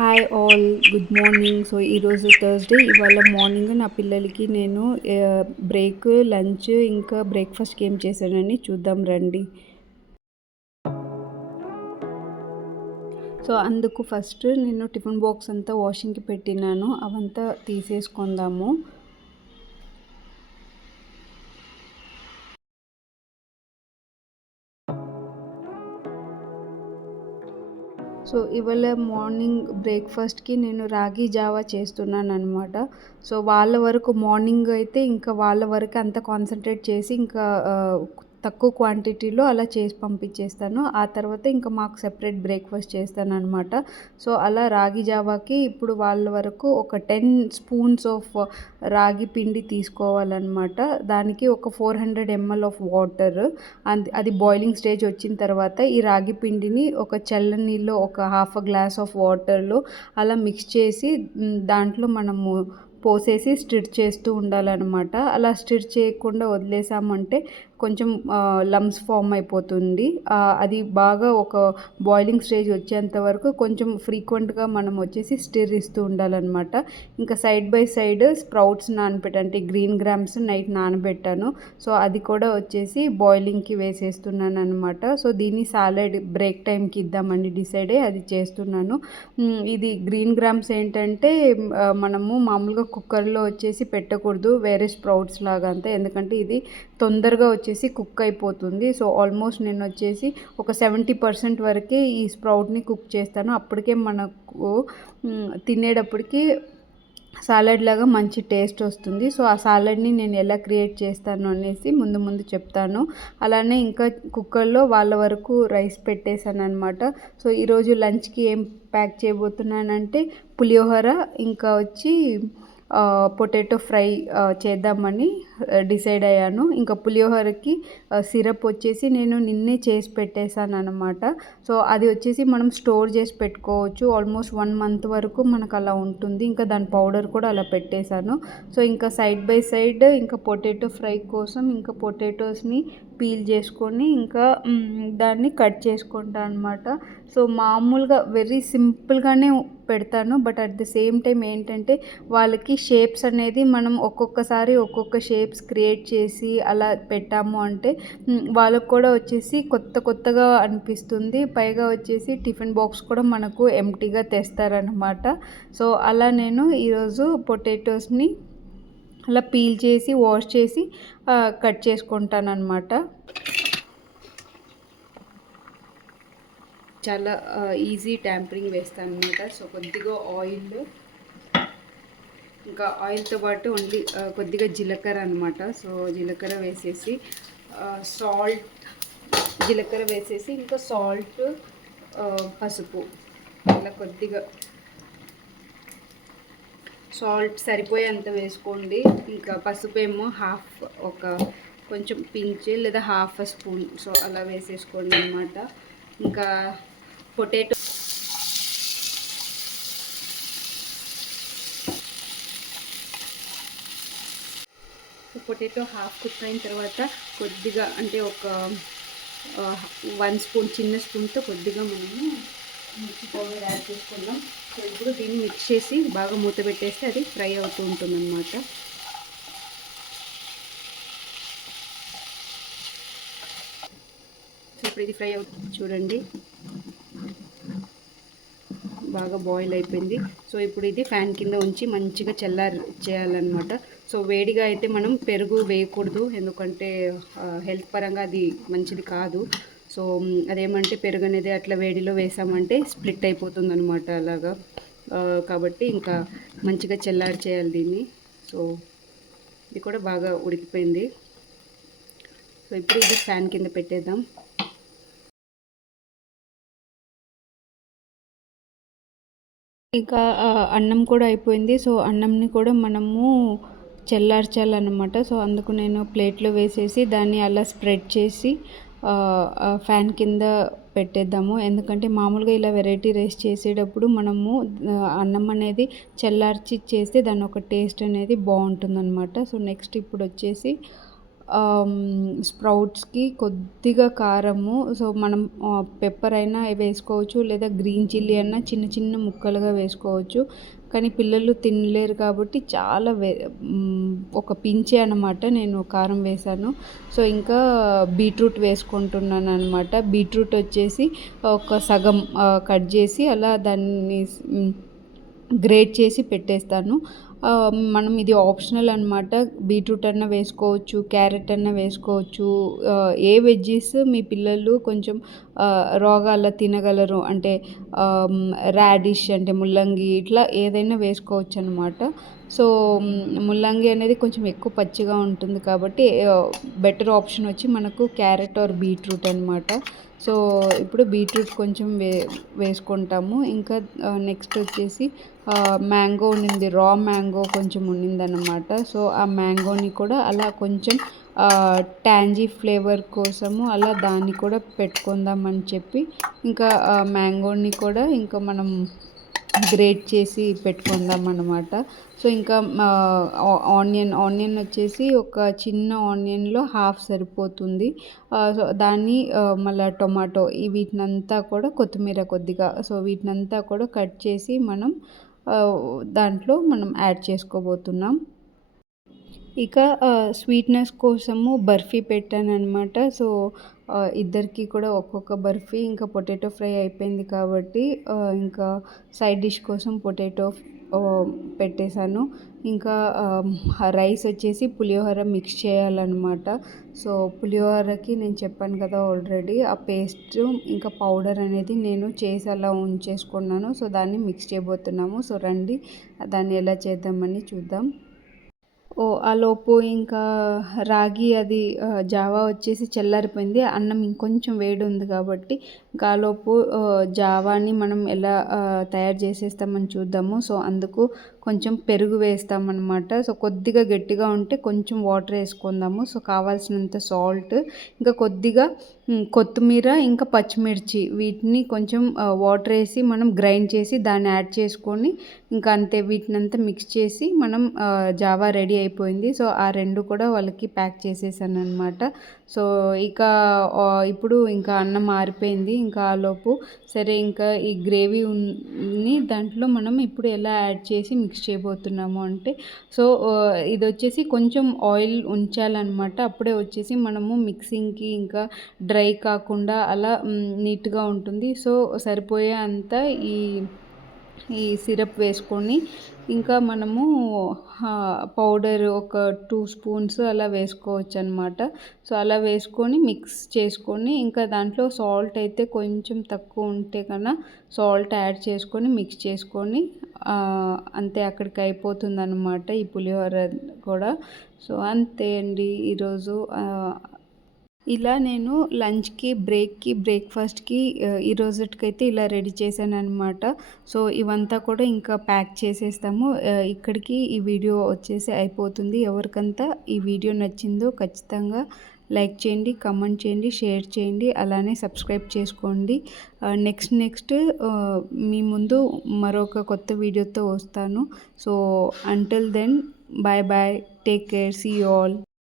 Hi all, good morning. So ఈరోజు Thursday. ఇవాళ morning నా పిల్లలకి నేను బ్రేక్, లంచ్ ఇంకా బ్రేక్ఫాస్ట్కి ఏం చేశానని చూద్దాం రండి. సో అందుకు ఫస్ట్ నేను టిఫిన్ బాక్స్ అంతా వాషింగ్కి పెట్టినాను, అవంతా తీసేసుకుందాము. సో ఇవాళ మార్నింగ్ బ్రేక్ఫాస్ట్కి నేను రాగి జావా చేస్తున్నాను అనమాట. సో వాళ్ళ వరకు మార్నింగ్ అయితే ఇంకా వాళ్ళ వరకు అంత కాన్సన్ట్రేట్ చేసి ఇంకా తక్కువ క్వాంటిటీలో అలా చేసి పంపించేస్తాను. ఆ తర్వాత ఇంకా మాకు సెపరేట్ బ్రేక్ఫాస్ట్ చేస్తాను అనమాట. సో అలా రాగి జావాకి ఇప్పుడు వాళ్ళ వరకు ఒక 10 స్పూన్స్ ఆఫ్ రాగి పిండి తీసుకోవాలన్నమాట. దానికి ఒక 400 ml ఆఫ్ వాటర్, అది బాయిలింగ్ స్టేజ్ వచ్చిన తర్వాత ఈ రాగి పిండిని ఒక చల్లని నీళ్ళు ఒక హాఫ్ గ్లాస్ ఆఫ్ వాటర్లో అలా మిక్స్ చేసి దాంట్లో మనము పోసేసి స్టిర్ చేస్తూ ఉండాలన్నమాట. అలా స్టిర్ చేయకుండా వదిలేసామంటే కొంచెం లమ్స్ ఫామ్ అయిపోతుంది. అది బాగా ఒక బాయిలింగ్ స్టేజ్ వచ్చేంత వరకు కొంచెం ఫ్రీక్వెంట్గా మనం వచ్చేసి స్టిర్ ఇస్తూ ఉండాలన్నమాట. ఇంకా సైడ్ బై సైడ్ స్ప్రౌట్స్ అంటే గ్రీన్ గ్రామ్స్ నైట్ నానబెట్టాను. సో అది కూడా వచ్చేసి బాయిలింగ్కి వేసేస్తున్నాను అనమాట. సో దీన్ని సాలెడ్ బ్రేక్ టైంకి ఇద్దామని డిసైడ్ అయ్యి అది చేస్తున్నాను. ఇది గ్రీన్ గ్రామ్స్ ఏంటంటే మనము మామూలుగా కుక్కర్లో వచ్చేసి పెట్టకూడదు, వేరే స్ప్రౌట్స్ లాగా అంతా, ఎందుకంటే ఇది తొందరగా వచ్చేసి కుక్ అయిపోతుంది. సో ఆల్మోస్ట్ నేను వచ్చేసి ఒక 70% వరకే ఈ స్ప్రౌట్ని కుక్ చేస్తాను. అప్పటికే మనకు తినేటప్పటికి సాలెడ్ లాగా మంచి టేస్ట్ వస్తుంది. సో ఆ సాలెడ్ని నేను ఎలా క్రియేట్ చేస్తాను అనేసి ముందు చెప్తాను. అలానే ఇంకా కుక్కర్లో వాళ్ళ వరకు రైస్ పెట్టేశాను అనమాట. సో ఈరోజు లంచ్కి ఏం ప్యాక్ చేయబోతున్నానంటే పులిహోర ఇంకా వచ్చి పొటాటో ఫ్రై చేద్దామని డిసైడ్ అయ్యాను. ఇంకా పులిహోరకి సిరప్ వచ్చేసి నేను నిన్నే చేసి పెట్టేశాను అనమాట. సో అది వచ్చేసి మనం స్టోర్ చేసి పెట్టుకోవచ్చు, ఆల్మోస్ట్ 1 month వరకు మనకు అలా ఉంటుంది. ఇంకా దాని పౌడర్ కూడా అలా పెట్టేశాను. సో ఇంకా సైడ్ బై సైడ్ ఇంకా పొటాటో ఫ్రై కోసం ఇంకా పొటాటోస్ని పీల్ చేసుకొని ఇంకా దాన్ని కట్ చేసుకుంటాను అనమాట. సో మామూలుగా వెరీ సింపుల్గానే పెడతాను, but at the same time ఏంటంటే వాళ్ళకి షేప్స్ అనేది మనం ఒక్కొక్కసారి ఒక్కొక్క షేప్స్ క్రియేట్ చేసి అలా పెట్టాము అంటే వాళ్ళకు కూడా వచ్చేసి కొత్తగా అనిపిస్తుంది. పైగా వచ్చేసి టిఫిన్ బాక్స్ కూడా మనకు ఎంప్టీగా తెస్తారనమాట. సో అలా నేను ఈరోజు పొటాటోస్ని అలా పీల్ చేసి వాష్ చేసి కట్ చేసుకుంటాను అనమాట. చాలా ఈజీ ట్యాంపరింగ్ వేస్తాను అనమాట. సో కొద్దిగా ఆయిల్, ఇంకా ఆయిల్తో పాటు ఓన్లీ కొద్దిగా జీలకర్ర అనమాట. సో జీలకర్ర వేసేసి సాల్ట్, జీలకర్ర వేసేసి ఇంకా సాల్ట్, పసుపు, ఇలా కొద్దిగా సాల్ట్ సరిపోయేంత వేసుకోండి. ఇంకా పసుపు ఏమో ఒక కొంచెం పించ్ లేదా హాఫ్ స్పూన్, సో అలా వేసేసుకోండి అనమాట. ఇంకా పొటాటో హాఫ్ కుక్ అయిన తర్వాత కొద్దిగా అంటే ఒక 1 స్పూన్, చిన్న స్పూన్తో కొద్దిగా మనము మిర్చి పౌడర్ యాడ్ చేసుకుందాం. సో ఇప్పుడు దీన్ని మిక్స్ చేసి బాగా మూత పెట్టేస్తే అది ఫ్రై అవుతూ ఉంటుందన్నమాట. సో ఇప్పుడు ఇది ఫ్రై అవుతుంది చూడండి, బాగా బాయిల్ అయిపోయింది. సో ఇప్పుడు ఇది ఫ్యాన్ కింద ఉంచి మంచిగా చేయాలన్నమాట. సో వేడిగా అయితే మనం పెరుగు వేయకూడదు, ఎందుకంటే హెల్త్ పరంగా అది మంచిది కాదు. సో అదేమంటే పెరుగు అనేది అట్లా వేడిలో వేసామంటే స్ప్లిట్ అయిపోతుంది అనమాట అలాగా. కాబట్టి ఇంకా మంచిగా చేయాలి దీన్ని. సో ఇది కూడా బాగా ఉడికిపోయింది. సో ఇప్పుడు ఇది ఫ్యాన్ కింద పెట్టేద్దాం. ఇంకా అన్నం కూడా అయిపోయింది. సో అన్నంని కూడా మనము చల్లార్చాలన్నమాట. సో అందుకు నేను ప్లేట్లో వేసేసి దాన్ని అలా స్ప్రెడ్ చేసి ఫ్యాన్ కింద పెట్టేద్దాము. ఎందుకంటే మామూలుగా ఇలా వెరైటీ రైస్ చేసేటప్పుడు మనము అన్నం అనేది చల్లార్చి చేస్తే దాని ఒక టేస్ట్ అనేది బాగుంటుందన్నమాట. సో నెక్స్ట్ ఇప్పుడు వచ్చేసి స్ప్రౌట్స్‌కి కొద్దిగా కారము, సో, మనం పెప్పర్ అయినా వేసుకోవచ్చు, లేదా గ్రీన్ చిల్లీ అన్నా చిన్న చిన్న ముక్కలుగా వేసుకోవచ్చు. కానీ పిల్లలు తినలేరు కాబట్టి చాలా ఒక పించే అనమాట నేను కారం వేశాను. సో, ఇంకా బీట్రూట్ వేసుకుంటున్నాననమాట. బీట్రూట్ వచ్చేసి ఒక సగం కట్ చేసి అలా దాన్ని గ్రేట్ చేసి పెట్టేస్తాను. మనం ఇది ఆప్షనల్ అనమాట. బీట్రూట్ అన్నా వేసుకోవచ్చు, క్యారెట్ అన్నా వేసుకోవచ్చు. ఏ వెజ్జీస్ మీ పిల్లలు కొంచెం రాగా అలా తినగలరు అంటే రాడిష్ అంటే ముల్లంగి ఇట్లా ఏదైనా వేసుకోవచ్చనమాట. సో, ముల్లంగి అనేది కొంచెం ఎక్కువ పచ్చిగా ఉంటుంది కాబట్టి బెటర్ ఆప్షన్ వచ్చి మనకు క్యారెట్ ఆర్ బీట్రూట్ అనమాట. సో, ఇప్పుడు బీట్రూట్ కొంచెం వేసుకుంటాము. ఇంకా నెక్స్ట్ వచ్చేసి మ్యాంగో ఉండింది, రా మ్యాంగో కొంచెం ఉండిందనమాట. సో, ఆ మ్యాంగోని కూడా అలా కొంచెం ట్యాంజీ ఫ్లేవర్ కోసము అలా దాన్ని కూడా పెట్టుకుందామని చెప్పి ఇంకా మ్యాంగోని కూడా ఇంకా మనం గ్రేట్ చేసి పెట్టుకుందాం అనమాట. సో, ఇంకా ఆనియన్ వచ్చేసి ఒక చిన్న ఆనియన్‌లో హాఫ్ సరిపోతుంది. సో, దాన్ని మళ్ళా టొమాటో వీటినంతా కూడా కొత్తిమీర కొద్దిగా, సో, వీటినంతా కూడా కట్ చేసి మనం దాంట్లో మనం యాడ్ చేసుకోబోతున్నాం. ఇక స్వీట్‌నెస్ కోసము బర్ఫీ పెట్టాననమాట. సో, ఇద్దరికి కూడా ఒక్కొక్క బర్ఫీ, ఇంకా పొటాటో ఫ్రై అయిపోయింది కాబట్టి ఇంకా సైడ్ డిష్ కోసం పొటాటో పెట్టేశాను. ఇంకా రైస్ వచ్చేసి పులిహోర మిక్స్ చేయాలన్నమాట. సో, పులిహోరకి నేను చెప్పాను కదా ఆల్రెడీ, ఆ పేస్ట్ ఇంకా పౌడర్ అనేది నేను చేసి అలా ఉంచేసుకున్నాను. సో, దాన్ని మిక్స్ చేయబోతున్నాము. సో, రండి దాన్ని ఎలా చేద్దామని చూద్దాం. ఆలోపు ఇంకా రాగి అది జావా వచ్చేసి చల్లారిపోయింది. అన్నం ఇంకొంచెం వేడి ఉంది కాబట్టి ఇంకా ఆలోపు జావాని మనం ఎలా తయారు చేసేస్తామని చూద్దాము. సో, అందుకు కొంచెం పెరుగు వేస్తామన్నమాట. సో, కొద్దిగా గట్టిగా ఉంటే కొంచెం వాటర్ వేసుకుందాము. సో, కావాల్సినంత సాల్ట్, ఇంకా కొద్దిగా కొత్తిమీర, ఇంకా పచ్చిమిర్చి వీటిని కొంచెం వాటర్ వేసి మనం గ్రైండ్ చేసి దాన్ని యాడ్ చేసుకొని ఇంకా అంతే, వీటినంతా మిక్స్ చేసి మనం జావా రెడీ అయిపోయింది. సో, ఆ రెండు కూడా వాళ్ళకి ప్యాక్ చేసేసాను అనమాట. సో, ఇక ఇప్పుడు ఇంకా అన్నం ఆరిపోయింది. ఇంకా ఆలోపు సరే ఇంకా ఈ గ్రేవీని దాంట్లో మనం ఇప్పుడు ఎలా యాడ్ చేసి మిక్స్ చేయబోతున్నాము అంటే, సో, ఇది వచ్చేసి కొంచెం ఆయిల్ ఉంచాలన్నమాట. అప్పుడే వచ్చేసి మనము మిక్సింగ్కి ఇంకా డ్రై కాకుండా అలా నీట్గా ఉంటుంది. సో, సరిపోయే అంత ఈ సిరప్ వేసుకొని ఇంకా మనము పౌడర్ ఒక 2 స్పూన్స్ అలా వేసుకోవచ్చు అనమాట. సో, అలా వేసుకొని మిక్స్ చేసుకొని ఇంకా దాంట్లో సాల్ట్ అయితే కొంచెం తక్కువ ఉంటే కన్నా సాల్ట్ యాడ్ చేసుకొని మిక్స్ చేసుకొని అంతే, అక్కడికి అయిపోతుందన్నమాట ఈ పులిహోర కూడా. సో, అంతే అండి ఈరోజు. ఇలా నేను లంచ్‌కి, బ్రేక్‌కి, బ్రేక్‌ఫాస్ట్‌కి ఈ రోజుటికైతే ఇలా రెడీ చేశాననమాట. సో, ఇవంతా కూడా ఇంకా ప్యాక్ చేసేస్తాము. ఇక్కడికి ఈ వీడియో వచ్చేసి అయిపోతుంది. ఎవరికంతా ఈ వీడియో నచ్చిందో ఖచ్చితంగా లైక్ చేయండి, కామెంట్ చేయండి, షేర్ చేయండి, అలానే సబ్స్క్రైబ్ చేసుకోండి. నెక్స్ట్ మీ ముందు మరొక కొత్త వీడియోతో వస్తాను. So, until then bye bye, take care, see you all.